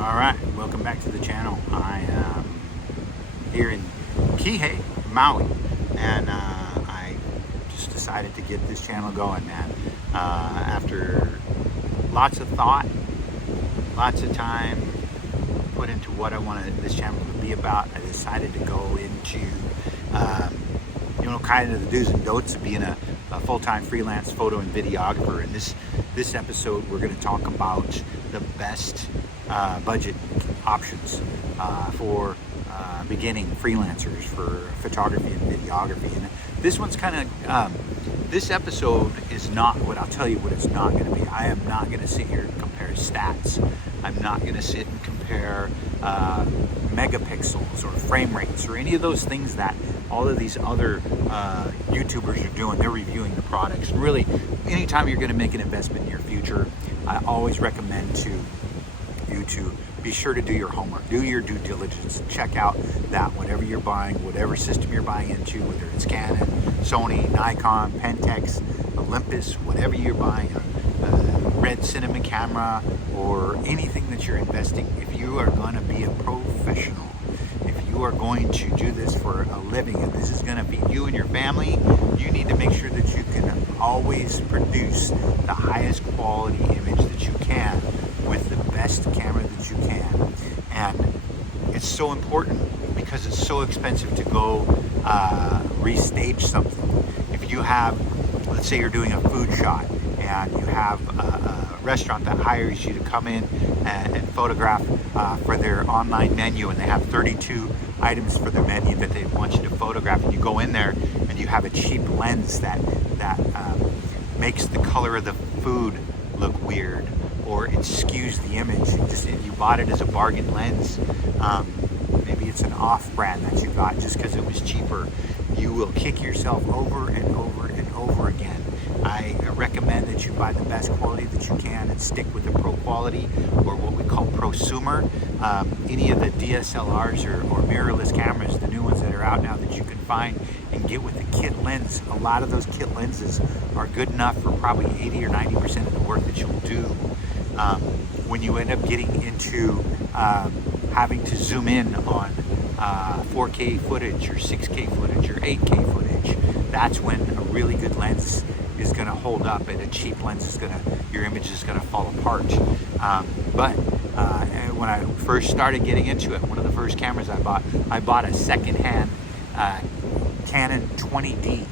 Alright, welcome back to the channel. I am here in Kihei, Maui, and I just decided to get this channel going, man. After lots of thought, lots of time put into what I wanted this channel to be about, I decided to go into kind of the do's and don'ts of being a full-time freelance photo and videographer. And this episode, we're going to talk about the best budget options for beginning freelancers for photography and videography. And this one's kind of this episode is not what I'll tell you what it's not going to be. I am not going to sit here and compare stats. I'm not going to sit and compare megapixels or frame rates or any of those things that all of these other YouTubers are doing. They're reviewing the products. And really, anytime you're going to make an investment in your future, I always recommend to you to be sure to do your homework, do your due diligence, check out that whatever you're buying, whatever system you're buying into, whether it's Canon, Sony, Nikon, Pentax, Olympus, whatever you're buying, a red cinema camera or anything that you're investing, if you are going to be a professional, if you are going to do this for a living and this is going to feed you and your family, you need to make sure that you can always produce the highest quality image that you can with the best camera that you can. And it's so important because it's so expensive to go restage something. If you have, let's say you're doing a food shot and you have a restaurant that hires you to come in and photograph for their online menu, and they have 32 items for their menu that they want you to photograph, and you go in there and you have a cheap lens that makes the color of the food look weird, or it skews the image. You bought it as a bargain lens. Maybe it's an off-brand that you got just because it was cheaper. You will kick yourself over and over and over again. I recommend that you buy the best quality that you can and stick with the pro quality, or what we call prosumer. Any of the DSLRs or mirrorless cameras, the new ones that are out now that you can find and get with the kit lens. A lot of those kit lenses are good enough for probably 80 or 90% of the work that you'll do. When you end up getting into having to zoom in on 4K footage or 6K footage or 8K footage, that's when a really good lens is going to hold up, and a cheap lens is your image is going to fall apart. But when I first started getting into it, one of the first cameras I bought a secondhand Canon 20D,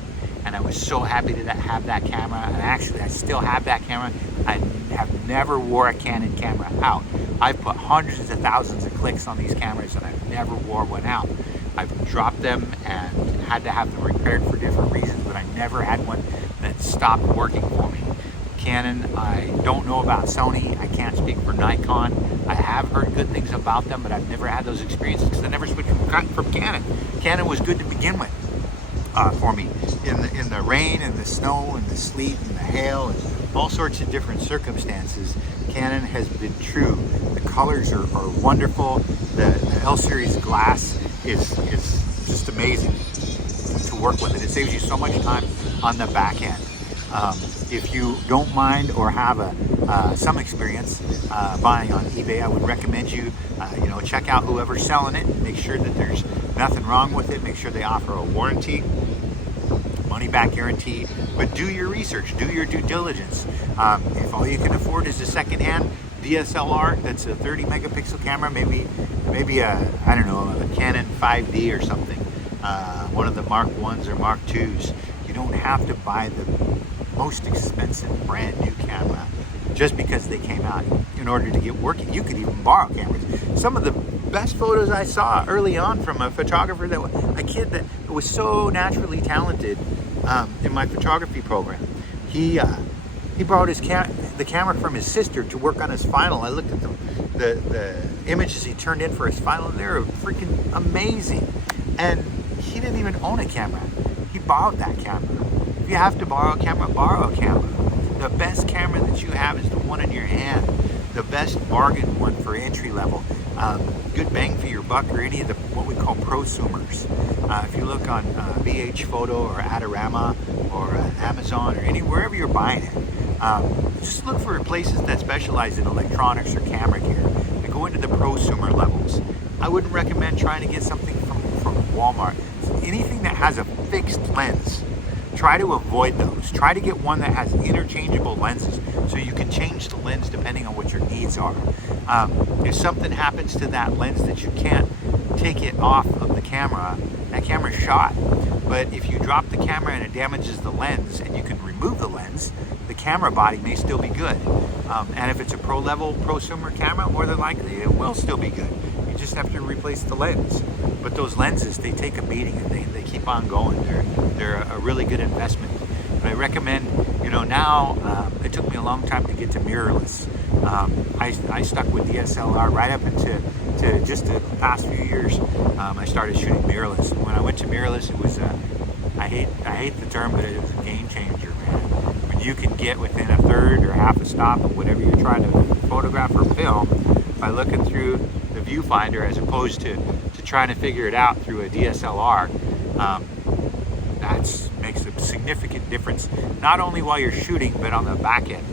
and I was so happy to have that camera. And actually, I still have that camera. I have never wore a Canon camera out. I've put hundreds of thousands of clicks on these cameras, and I've never wore one out. I've dropped them and had to have them repaired for different reasons, but I never had one that stopped working for me. Canon, I don't know about Sony. I can't speak for Nikon. I have heard good things about them, but I've never had those experiences because I never switched from Canon. Canon was good to begin with for me in the rain and the snow and the sleet and the hail and all sorts of different circumstances. Canon has been true. The colors are wonderful. The L series glass is just amazing to work with, and it saves you so much time on the back end. If you don't mind or have some experience buying on eBay, I would recommend you check out whoever's selling it. Make sure that there's nothing wrong with it. Make sure they offer a warranty, money back guarantee. But do your research, do your due diligence. If all you can afford is a secondhand DSLR that's a 30 megapixel camera, maybe a Canon 5D or something, one of the Mark 1s or Mark 2s. You don't have to buy the most expensive brand new camera just because they came out in order to get working. You could even borrow cameras. Some of the best photos I saw early on from a photographer, a kid that was so naturally talented in my photography program. He borrowed the camera from his sister to work on his final. I looked at the images he turned in for his final, and they were freaking amazing. And he didn't even own a camera. He borrowed that camera. If you have to borrow a camera, borrow a camera. The best camera that you have is the one in your hand. The best bargain one for entry level. Good bang for your buck, or any of the what we call prosumers. If you look on VH Photo or Adorama or Amazon or wherever you're buying it, just look for places that specialize in electronics or camera gear. Like go into the prosumer levels. I wouldn't recommend trying to get something from Walmart. Anything that has a fixed lens, try to avoid those. Try to get one that has interchangeable lenses so you can change the lens depending on what your needs are. If something happens to that lens that you can't take it off of the camera, that camera's shot. But if you drop the camera and it damages the lens and you can remove the lens, the camera body may still be good. And if it's a pro level prosumer camera, more than likely it will still be good. You just have to replace the lens. But those lenses, they take a beating and they keep on going. They're a really good investment. But I recommend, now it took me a long time to get to mirrorless. I stuck with DSLR right up into just the past few years. I started shooting mirrorless. And when I went to mirrorless, it was I hate the term, but it was a game changer, man. When you can get within a third or half a stop of whatever you're trying to photograph or film by looking through the viewfinder as opposed to trying to figure it out through a DSLR, that makes a significant difference, not only while you're shooting, but on the back end.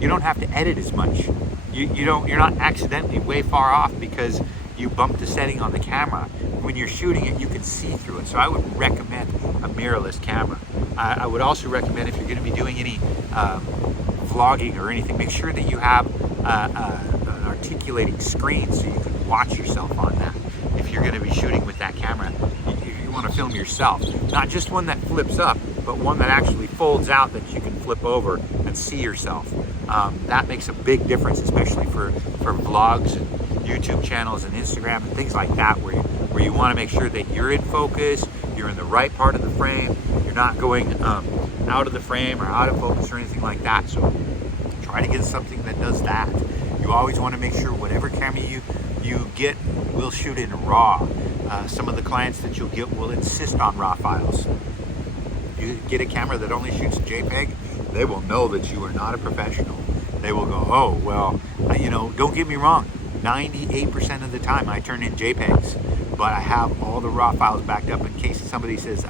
You don't have to edit as much. You're not accidentally way far off because you bumped a setting on the camera. When you're shooting it, you can see through it. So I would recommend a mirrorless camera. I would also recommend, if you're going to be doing any vlogging or anything, make sure that you have an articulating screen so you can watch yourself on that. If you're going to be shooting with that camera, you want to film yourself. Not just one that flips up, but one that actually folds out that you can flip over and see yourself. That makes a big difference, especially for vlogs and YouTube channels and Instagram and things like that, where you want to make sure that you're in focus, you're in the right part of the frame, you're not going out of the frame or out of focus or anything like that. So try to get something that does that. You always want to make sure whatever camera you get will shoot in RAW. Some of the clients that you'll get will insist on RAW files. You get a camera that only shoots JPEG, they will know that you are not a professional. They will go, oh, well, don't get me wrong. 98% of the time I turn in JPEGs, but I have all the RAW files backed up in case somebody says,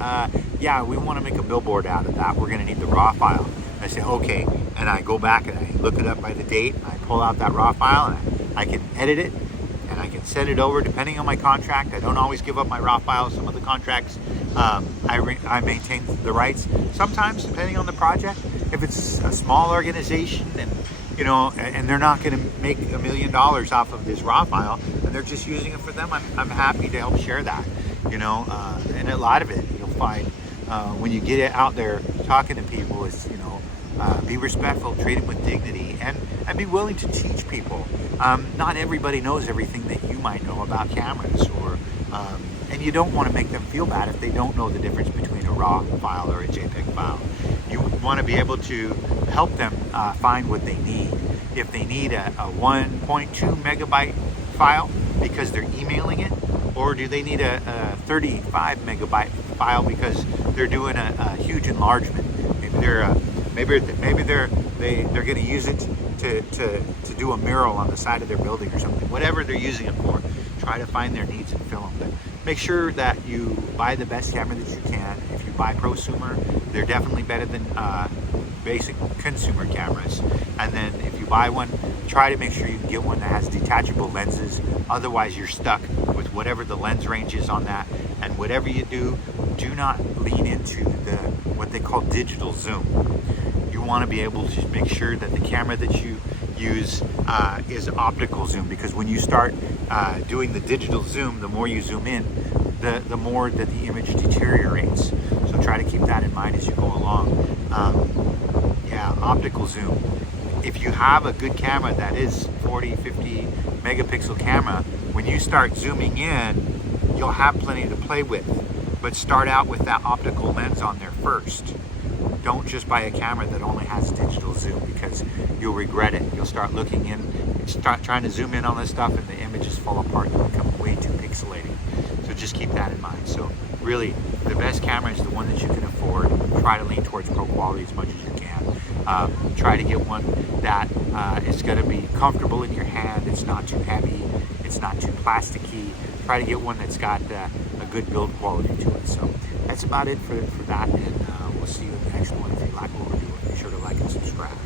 yeah, we want to make a billboard out of that. We're going to need the RAW file. I say, okay. And I go back and I look it up by the date. I pull out that RAW file and I can edit it and I can send it over depending on my contract. I don't always give up my RAW files. Some of the contracts, I maintain the rights. Sometimes, depending on the project, if it's a small organization and they're not going to make $1 million off of this RAW file, and they're just using it for them, I'm happy to help share that. And a lot of it you'll find when you get it out there talking to people is be respectful, treat them with dignity, and be willing to teach people. Not everybody knows everything that you might know about cameras, and you don't want to make them feel bad if they don't know the difference between a RAW file or a JPEG file. You want to be able to help them find what they need. If they need a 1.2 megabyte file because they're emailing it, or do they need a 35 megabyte file because they're doing a huge enlargement? Maybe they're going to use it to do a mural on the side of their building or something. Whatever they're using it for, try to find their needs and fill them. But make sure that you buy the best camera that you can. If you buy prosumer, they're definitely better than basic consumer cameras. And then if you buy one, try to make sure you can get one that has detachable lenses. Otherwise, you're stuck with whatever the lens range is on that. And whatever you do not lean into what they call digital zoom. You want to be able to make sure that the camera that you use is optical zoom, because when you start doing the digital zoom, the more you zoom in, the more that the image deteriorates. So try to keep that in mind as you go along. Optical zoom. If you have a good camera that is 40, 50 megapixel camera, when you start zooming in, you'll have plenty to play with. But start out with that optical lens on there first. Don't just buy a camera that only has digital zoom, because you'll regret it. You'll start looking in, start trying to zoom in on this stuff, and the images fall apart and become way too pixelated. So just keep that in mind. So really, the best camera is the one that you can afford. Try to lean towards pro quality as much as you can. Try to get one that is going to be comfortable in your hand. It's not too heavy. It's not too plasticky. Try to get one that's got a good build quality to it. So that's about it for that. And we'll see you in the next one. If you like what we're doing, be sure to like and subscribe.